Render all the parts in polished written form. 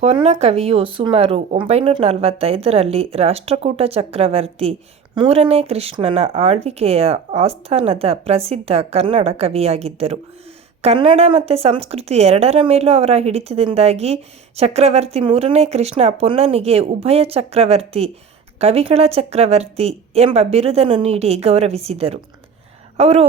ಪೊನ್ನ ಕವಿಯು ಸುಮಾರು 945ರಲ್ಲಿ ರಾಷ್ಟ್ರಕೂಟ ಚಕ್ರವರ್ತಿ ಮೂರನೇ ಕೃಷ್ಣನ ಆಳ್ವಿಕೆಯ ಆಸ್ಥಾನದ ಪ್ರಸಿದ್ಧ ಕನ್ನಡ ಕವಿಯಾಗಿದ್ದರು. ಕನ್ನಡ ಮತ್ತು ಸಂಸ್ಕೃತಿ ಎರಡರ ಮೇಲೂ ಅವರ ಹಿಡಿತದಿಂದಾಗಿ ಚಕ್ರವರ್ತಿ ಮೂರನೇ ಕೃಷ್ಣ ಪೊನ್ನನಿಗೆ ಉಭಯ ಚಕ್ರವರ್ತಿ, ಕವಿಗಳ ಚಕ್ರವರ್ತಿ ಎಂಬ ಬಿರುದನ್ನು ನೀಡಿ ಗೌರವಿಸಿದರು. ಅವರು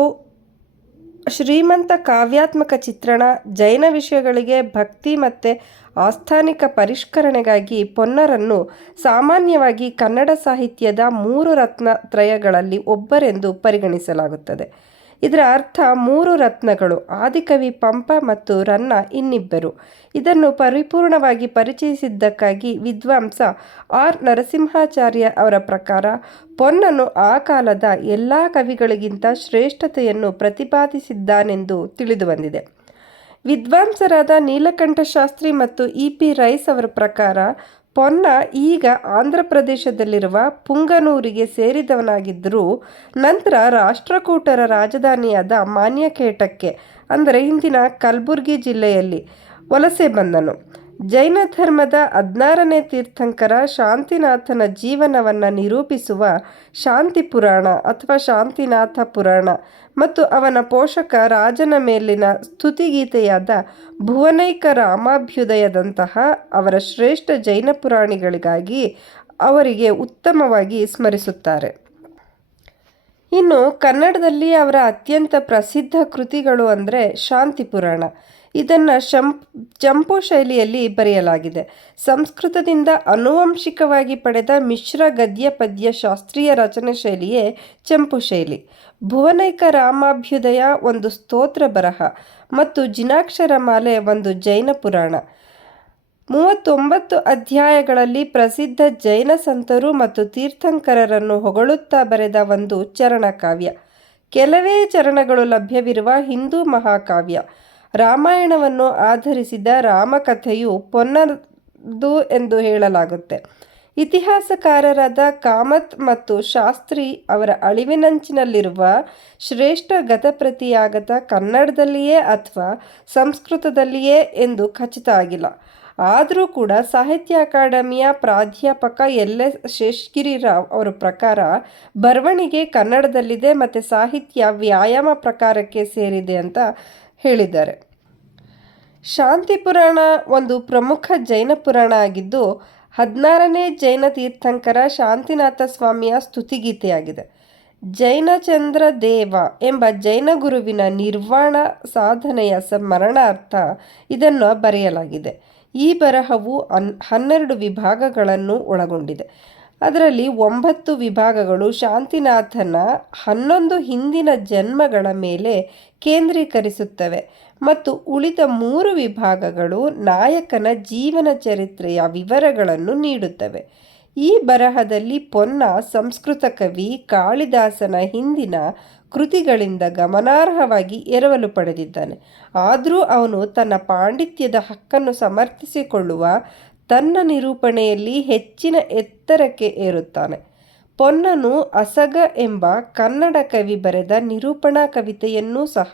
ಶ್ರೀಮಂತ ಕಾವ್ಯಾತ್ಮಕ ಚಿತ್ರಣ, ಜೈನ ವಿಷಯಗಳಿಗೆ ಭಕ್ತಿ ಮತ್ತು ಆಸ್ಥಾನಿಕ ಪರಿಷ್ಕರಣೆಗಾಗಿ ಪೊನ್ನರನ್ನು ಸಾಮಾನ್ಯವಾಗಿ ಕನ್ನಡ ಸಾಹಿತ್ಯದ 3 ರತ್ನತ್ರಯಗಳಲ್ಲಿ ಒಬ್ಬರೆಂದು ಪರಿಗಣಿಸಲಾಗುತ್ತದೆ. ಇದರ ಅರ್ಥ 3 ರತ್ನಗಳು, ಆದಿಕವಿ ಪಂಪ ಮತ್ತು ರನ್ನ ಇನ್ನಿಬ್ಬರು. ಇದನ್ನು ಪರಿಪೂರ್ಣವಾಗಿ ಪರಿಚಯಿಸಿದ್ದಕ್ಕಾಗಿ ವಿದ್ವಾಂಸ ಆರ್. ನರಸಿಂಹಾಚಾರ್ಯ ಅವರ ಪ್ರಕಾರ ಪೊನ್ನನು ಆ ಕಾಲದ ಎಲ್ಲ ಕವಿಗಳಿಗಿಂತ ಶ್ರೇಷ್ಠತೆಯನ್ನು ಪ್ರತಿಪಾದಿಸಿದ್ದಾನೆಂದು ತಿಳಿದುಬಂದಿದೆ. ವಿದ್ವಾಂಸರಾದ ನೀಲಕಂಠ ಶಾಸ್ತ್ರಿ ಮತ್ತು ಇ. ಪಿ. ರೈಸ್ ಅವರ ಪ್ರಕಾರ ಪೊನ್ನ ಈಗ ಆಂಧ್ರ ಪ್ರದೇಶದಲ್ಲಿರುವ ಪುಂಗನೂರಿಗೆ ಸೇರಿದವನಾಗಿದ್ದರೂ ನಂತರ ರಾಷ್ಟ್ರಕೂಟರ ರಾಜಧಾನಿಯಾದ ಮಾನ್ಯಖೇಟಕ್ಕೆ, ಅಂದರೆ ಇಂದಿನ ಕಲಬುರ್ಗಿ ಜಿಲ್ಲೆಯಲ್ಲಿ ವಲಸೆ ಬಂದನು. ಜೈನ ಧರ್ಮದ 16ನೇ ತೀರ್ಥಂಕರ ಶಾಂತಿನಾಥನ ಜೀವನವನ್ನು ನಿರೂಪಿಸುವ ಶಾಂತಿ ಪುರಾಣ ಅಥವಾ ಶಾಂತಿನಾಥ ಪುರಾಣ ಮತ್ತು ಅವನ ಪೋಷಕ ರಾಜನ ಮೇಲಿನ ಸ್ತುತಿಗೀತೆಯಾದ ಭುವನೈಕ ರಾಮಾಭ್ಯುದಯದಂತಹ ಅವರ ಶ್ರೇಷ್ಠ ಜೈನ ಪುರಾಣಗಳಿಗಾಗಿ ಅವರಿಗೆ ಉತ್ತಮವಾಗಿ ಸ್ಮರಿಸುತ್ತಾರೆ. ಇನ್ನು ಕನ್ನಡದಲ್ಲಿ ಅವರ ಅತ್ಯಂತ ಪ್ರಸಿದ್ಧ ಕೃತಿಗಳು ಅಂದರೆ ಶಾಂತಿ ಪುರಾಣ. ಇದನ್ನು ಚಂಪು ಶೈಲಿಯಲ್ಲಿ ಬರೆಯಲಾಗಿದೆ. ಸಂಸ್ಕೃತದಿಂದ ಆನುವಂಶಿಕವಾಗಿ ಪಡೆದ ಮಿಶ್ರ ಗದ್ಯ ಪದ್ಯ ಶಾಸ್ತ್ರೀಯ ರಚನೆ ಶೈಲಿಯೇ ಚಂಪು ಶೈಲಿ. ಭುವನೈಕ ರಾಮಾಭ್ಯುದಯ ಒಂದು ಸ್ತೋತ್ರ ಬರಹ ಮತ್ತು ಜಿನಾಕ್ಷರಮಾಲೆ ಒಂದು ಜೈನ ಪುರಾಣ. 39 ಅಧ್ಯಾಯಗಳಲ್ಲಿ ಪ್ರಸಿದ್ಧ ಜೈನ ಸಂತರು ಮತ್ತು ತೀರ್ಥಂಕರರನ್ನು ಹೊಗಳುತ್ತಾ ಬರೆದ ಒಂದು ಚರಣಕಾವ್ಯ. ಕೆಲವೇ ಚರಣಗಳು ಲಭ್ಯವಿರುವ ಹಿಂದೂ ಮಹಾಕಾವ್ಯ. ರಾಮಾಯಣವನ್ನು ಆಧರಿಸಿದ ರಾಮಕಥೆಯು ಪೊನ್ನದು ಎಂದು ಹೇಳಲಾಗುತ್ತೆ. ಇತಿಹಾಸಕಾರರಾದ ಕಾಮತ್ ಮತ್ತು ಶಾಸ್ತ್ರಿ ಅವರ ಅಳಿವಿನಂಚಿನಲ್ಲಿರುವ ಶ್ರೇಷ್ಠ ಗತಪ್ರತಿಯಾಗತ ಕನ್ನಡದಲ್ಲಿಯೇ ಅಥವಾ ಸಂಸ್ಕೃತದಲ್ಲಿಯೇ ಎಂದು ಖಚಿತ ಆಗಿಲ್ಲ. ಆದರೂ ಕೂಡ ಸಾಹಿತ್ಯ ಅಕಾಡೆಮಿಯ ಪ್ರಾಧ್ಯಾಪಕ ಎಲ್. ಎಸ್. ಶೇಷಗಿರಿರಾವ್ ಅವರ ಪ್ರಕಾರ ಬರವಣಿಗೆ ಕನ್ನಡದಲ್ಲಿದೆ ಮತ್ತು ಸಾಹಿತ್ಯ ವ್ಯಾಯಾಮ ಪ್ರಕಾರಕ್ಕೆ ಸೇರಿದೆ ಅಂತ ಹೇಳಿದ್ದಾರೆ. ಶಾಂತಿ ಪುರಾಣ ಒಂದು ಪ್ರಮುಖ ಜೈನ ಪುರಾಣ ಆಗಿದ್ದು 16ನೇ ಜೈನ ತೀರ್ಥಂಕರ ಶಾಂತಿನಾಥ ಸ್ವಾಮಿಯ ಸ್ತುತಿಗೀತೆಯಾಗಿದೆ. ಜೈನಚಂದ್ರ ದೇವ ಎಂಬ ಜೈನ ಗುರುವಿನ ನಿರ್ವಾಣ ಸಾಧನೆಯ ಸ್ಮರಣಾರ್ಥ ಇದನ್ನು ಬರೆಯಲಾಗಿದೆ. ಈ ಬರಹವು 12 ವಿಭಾಗಗಳನ್ನು ಒಳಗೊಂಡಿದೆ. ಅದರಲ್ಲಿ 9 ವಿಭಾಗಗಳು ಶಾಂತಿನಾಥನ 11 ಹಿಂದಿನ ಜನ್ಮಗಳ ಮೇಲೆ ಕೇಂದ್ರೀಕರಿಸುತ್ತವೆ ಮತ್ತು ಉಳಿದ 3 ವಿಭಾಗಗಳು ನಾಯಕನ ಜೀವನ ಚರಿತ್ರೆಯ ವಿವರಗಳನ್ನು ನೀಡುತ್ತವೆ. ಈ ಬರಹದಲ್ಲಿ ಪೊನ್ನ ಸಂಸ್ಕೃತ ಕವಿ ಕಾಳಿದಾಸನ ಹಿಂದಿನ ಕೃತಿಗಳಿಂದ ಗಮನಾರ್ಹವಾಗಿ ಎರವಲು ಪಡೆದಿದ್ದಾನೆ. ಆದರೂ ಅವನು ತನ್ನ ಪಾಂಡಿತ್ಯದ ಹಕ್ಕನ್ನು ಸಮರ್ಥಿಸಿಕೊಳ್ಳುವ ತನ್ನ ನಿರೂಪಣೆಯಲ್ಲಿ ಹೆಚ್ಚಿನ ಎತ್ತರಕ್ಕೆ ಏರುತ್ತಾನೆ. ಪೊನ್ನನು ಅಸಗ ಎಂಬ ಕನ್ನಡ ಕವಿ ಬರೆದ ನಿರೂಪಣಾ ಕವಿತೆಯನ್ನೂ ಸಹ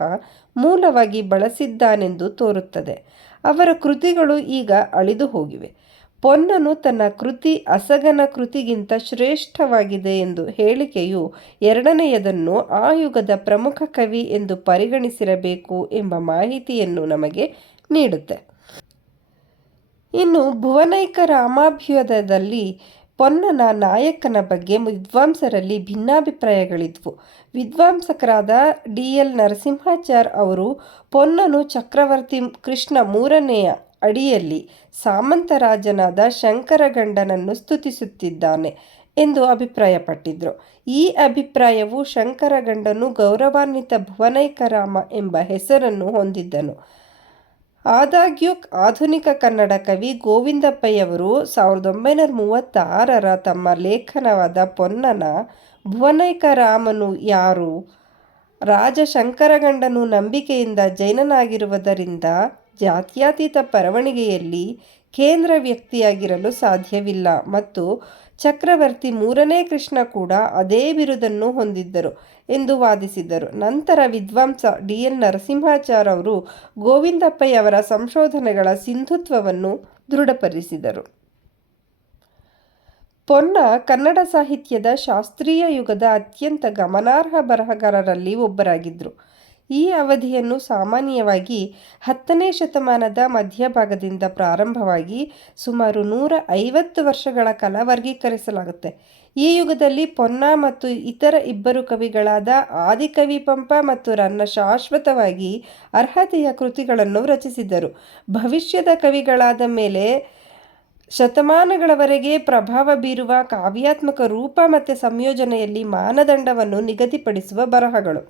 ಮೂಲವಾಗಿ ಬಳಸಿದ್ದಾನೆಂದು ತೋರುತ್ತದೆ. ಅವರ ಕೃತಿಗಳು ಈಗ ಅಳಿದು ಹೋಗಿವೆ. ಪೊನ್ನನು ತನ್ನ ಕೃತಿ ಅಸಗನ ಕೃತಿಗಿಂತ ಶ್ರೇಷ್ಠವಾಗಿದೆ ಎಂದು ಹೇಳಿಕೆಯು ಎರಡನೆಯದನ್ನು ಆ ಯುಗದ ಪ್ರಮುಖ ಕವಿ ಎಂದು ಪರಿಗಣಿಸಿರಬೇಕು ಎಂಬ ಮಾಹಿತಿಯನ್ನು ನಮಗೆ ನೀಡುತ್ತೆ. ಇನ್ನು ಭುವನೈಕ ರಾಮಾಭ್ಯುದಯದಲ್ಲಿ ಪೊನ್ನನ ನಾಯಕನ ಬಗ್ಗೆ ವಿದ್ವಾಂಸರಲ್ಲಿ ಭಿನ್ನಾಭಿಪ್ರಾಯಗಳಿದ್ವು. ವಿದ್ವಾಂಸಕರಾದ ಡಿ. ಎಲ್. ನರಸಿಂಹಾಚಾರ್ ಅವರು ಪೊನ್ನನು ಚಕ್ರವರ್ತಿ ಕೃಷ್ಣ ಮೂರನೆಯ ಅಡಿಯಲ್ಲಿ ಸಾಮಂತರಾಜನಾದ ಶಂಕರಗಂಡನನ್ನು ಸ್ತುತಿಸುತ್ತಿದ್ದಾನೆ ಎಂದು ಅಭಿಪ್ರಾಯಪಟ್ಟಿದ್ರು. ಈ ಅಭಿಪ್ರಾಯವು ಶಂಕರಗಂಡನು ಗೌರವಾನ್ವಿತ ಭುವನೈಕರಾಮ ಎಂಬ ಹೆಸರನ್ನು ಹೊಂದಿದ್ದನು. ಆದಾಗ್ಯೂ ಆಧುನಿಕ ಕನ್ನಡ ಕವಿ ಗೋವಿಂದ ಪೈಯವರು 1936ರ ತಮ್ಮ ಲೇಖನವಾದ ಪೊನ್ನನ ಭುವನೈಕರಾಮನು ಯಾರು? ರಾಜ ಶಂಕರಗಂಡನು ನಂಬಿಕೆಯಿಂದ ಜೈನನಾಗಿರುವುದರಿಂದ ಜಾತ್ಯತೀತ ಬರವಣಿಗೆಯಲ್ಲಿ ಕೇಂದ್ರ ವ್ಯಕ್ತಿಯಾಗಿರಲು ಸಾಧ್ಯವಿಲ್ಲ ಮತ್ತು ಚಕ್ರವರ್ತಿ ಮೂರನೇ ಕೃಷ್ಣ ಕೂಡ ಅದೇ ಬಿರುದನ್ನು ಹೊಂದಿದ್ದರು ಎಂದು ವಾದಿಸಿದರು. ನಂತರ ವಿದ್ವಾಂಸ ಡಿ.ಎನ್. ನರಸಿಂಹಾಚಾರ್ ಅವರು ಗೋವಿಂದ ಪೈ ಅವರ ಸಂಶೋಧನೆಗಳ ಸಿಂಧುತ್ವವನ್ನು ದೃಢಪಡಿಸಿದರು. ಪೊನ್ನ ಕನ್ನಡ ಸಾಹಿತ್ಯದ ಶಾಸ್ತ್ರೀಯ ಯುಗದ ಅತ್ಯಂತ ಗಮನಾರ್ಹ ಬರಹಗಾರರಲ್ಲಿ ಒಬ್ಬರಾಗಿದ್ದರು. ಈ ಅವಧಿಯನ್ನು ಸಾಮಾನ್ಯವಾಗಿ 10ನೇ ಶತಮಾನದ ಮಧ್ಯಭಾಗದಿಂದ ಪ್ರಾರಂಭವಾಗಿ ಸುಮಾರು 150 ವರ್ಷಗಳ ಕಾಲ ವರ್ಗೀಕರಿಸಲಾಗುತ್ತೆ. ಈ ಯುಗದಲ್ಲಿ ಪೊನ್ನ ಮತ್ತು ಇತರ ಇಬ್ಬರು ಕವಿಗಳಾದ ಆದಿಕವಿ ಪಂಪ ಮತ್ತು ರನ್ನ ಶಾಶ್ವತವಾಗಿ ಅರ್ಹತೆಯ ಕೃತಿಗಳನ್ನು ರಚಿಸಿದರು. ಭವಿಷ್ಯದ ಕವಿಗಳಾದ ಮೇಲೆ ಶತಮಾನಗಳವರೆಗೆ ಪ್ರಭಾವ ಬೀರುವ ಕಾವ್ಯಾತ್ಮಕ ರೂಪ ಮತ್ತು ಸಂಯೋಜನೆಯಲ್ಲಿ ಮಾನದಂಡವನ್ನು ನಿಗದಿಪಡಿಸುವ ಬರಹಗಳು.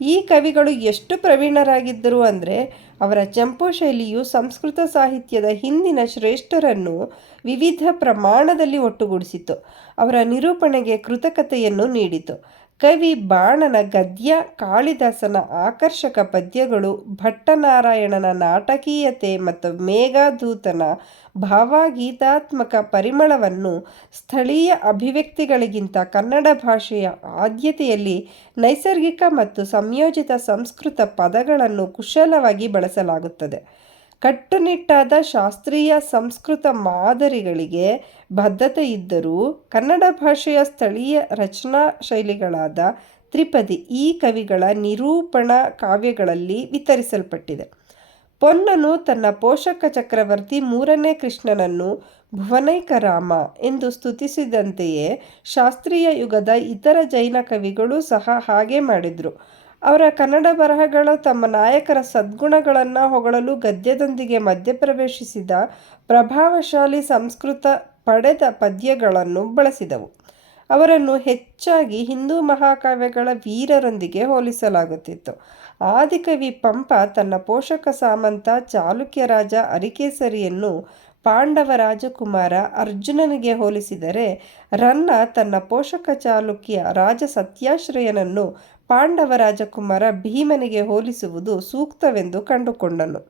ಈ ಕವಿಗಳು ಎಷ್ಟು ಪ್ರವೀಣರಾಗಿದ್ದರು ಅಂದರೆ ಅವರ ಚಂಪು ಶೈಲಿಯು ಸಂಸ್ಕೃತ ಸಾಹಿತ್ಯದ ಹಿಂದಿನ ಶ್ರೇಷ್ಠರನ್ನು ವಿವಿಧ ಪ್ರಮಾಣದಲ್ಲಿ ಒಟ್ಟುಗೂಡಿಸಿತು. ಅವರ ನಿರೂಪಣೆಗೆ ಕೃತಕತೆಯನ್ನು ನೀಡಿತು. ಕವಿ ಬಾಣನ ಗದ್ಯ, ಕಾಳಿದಾಸನ ಆಕರ್ಷಕ ಪದ್ಯಗಳು, ಭಟ್ಟನಾರಾಯಣನ ನಾಟಕೀಯತೆ ಮತ್ತು ಮೇಘದೂತನ ಭಾವಗೀತಾತ್ಮಕ ಪರಿಮಳವನ್ನು ಸ್ಥಳೀಯ ಅಭಿವ್ಯಕ್ತಿಗಳಿಗಿಂತ ಕನ್ನಡ ಭಾಷೆಯ ಆದ್ಯತೆಯಲ್ಲಿ ನೈಸರ್ಗಿಕ ಮತ್ತು ಸಂಯೋಜಿತ ಸಂಸ್ಕೃತ ಪದಗಳನ್ನು ಕುಶಲವಾಗಿ ಬಳಸಲಾಗುತ್ತದೆ. ಕಟ್ಟುನಿಟ್ಟಾದ ಶಾಸ್ತ್ರೀಯ ಸಂಸ್ಕೃತ ಮಾದರಿಗಳಿಗೆ ಬದ್ಧತೆಯಿದ್ದರೂ ಕನ್ನಡ ಭಾಷೆಯ ಸ್ಥಳೀಯ ರಚನಾ ಶೈಲಿಗಳಾದ ತ್ರಿಪದಿ ಈ ಕವಿಗಳ ನಿರೂಪಣಾ ಕಾವ್ಯಗಳಲ್ಲಿ ವಿತರಿಸಲ್ಪಟ್ಟಿದೆ. ಪೊನ್ನನು ತನ್ನ ಪೋಷಕ ಚಕ್ರವರ್ತಿ ಮೂರನೇ ಕೃಷ್ಣನನ್ನು ಭುವನೈಕರಾಮ ಎಂದು ಸ್ತುತಿಸಿದಂತೆಯೇ ಶಾಸ್ತ್ರೀಯ ಯುಗದ ಇತರ ಜೈನ ಕವಿಗಳೂ ಸಹ ಹಾಗೆ ಮಾಡಿದರು. ಅವರ ಕನ್ನಡ ಬರಹಗಳು ತಮ್ಮ ನಾಯಕರ ಸದ್ಗುಣಗಳನ್ನು ಹೊಗಳಲು ಗದ್ಯದೊಂದಿಗೆ ಮಧ್ಯಪ್ರವೇಶಿಸಿದ ಪ್ರಭಾವಶಾಲಿ ಸಂಸ್ಕೃತ ಪಡೆದ ಪದ್ಯಗಳನ್ನು ಬಳಸಿದವು. ಅವರನ್ನು ಹೆಚ್ಚಾಗಿ ಹಿಂದೂ ಮಹಾಕಾವ್ಯಗಳ ವೀರರೊಂದಿಗೆ ಹೋಲಿಸಲಾಗುತ್ತಿತ್ತು. ಆದಿಕವಿ ಪಂಪ ತನ್ನ ಪೋಷಕ ಸಾಮಂತ ಚಾಲುಕ್ಯ ರಾಜ ಅರಿಕೇಸರಿಯನ್ನು ಪಾಂಡವ ರಾಜಕುಮಾರ ಅರ್ಜುನನಿಗೆ ಹೋಲಿಸಿದರೆ, ರನ್ನ ತನ್ನ ಪೋಷಕ ಚಾಲುಕ್ಯ ರಾಜ ಸತ್ಯಾಶ್ರಯನನ್ನು ಪಾಂಡವ ರಾಜಕುಮಾರ ಭೀಮನಿಗೆ ಹೋಲಿಸುವುದು ಸೂಕ್ತವೆಂದು ಕಂಡುಕೊಂಡನು.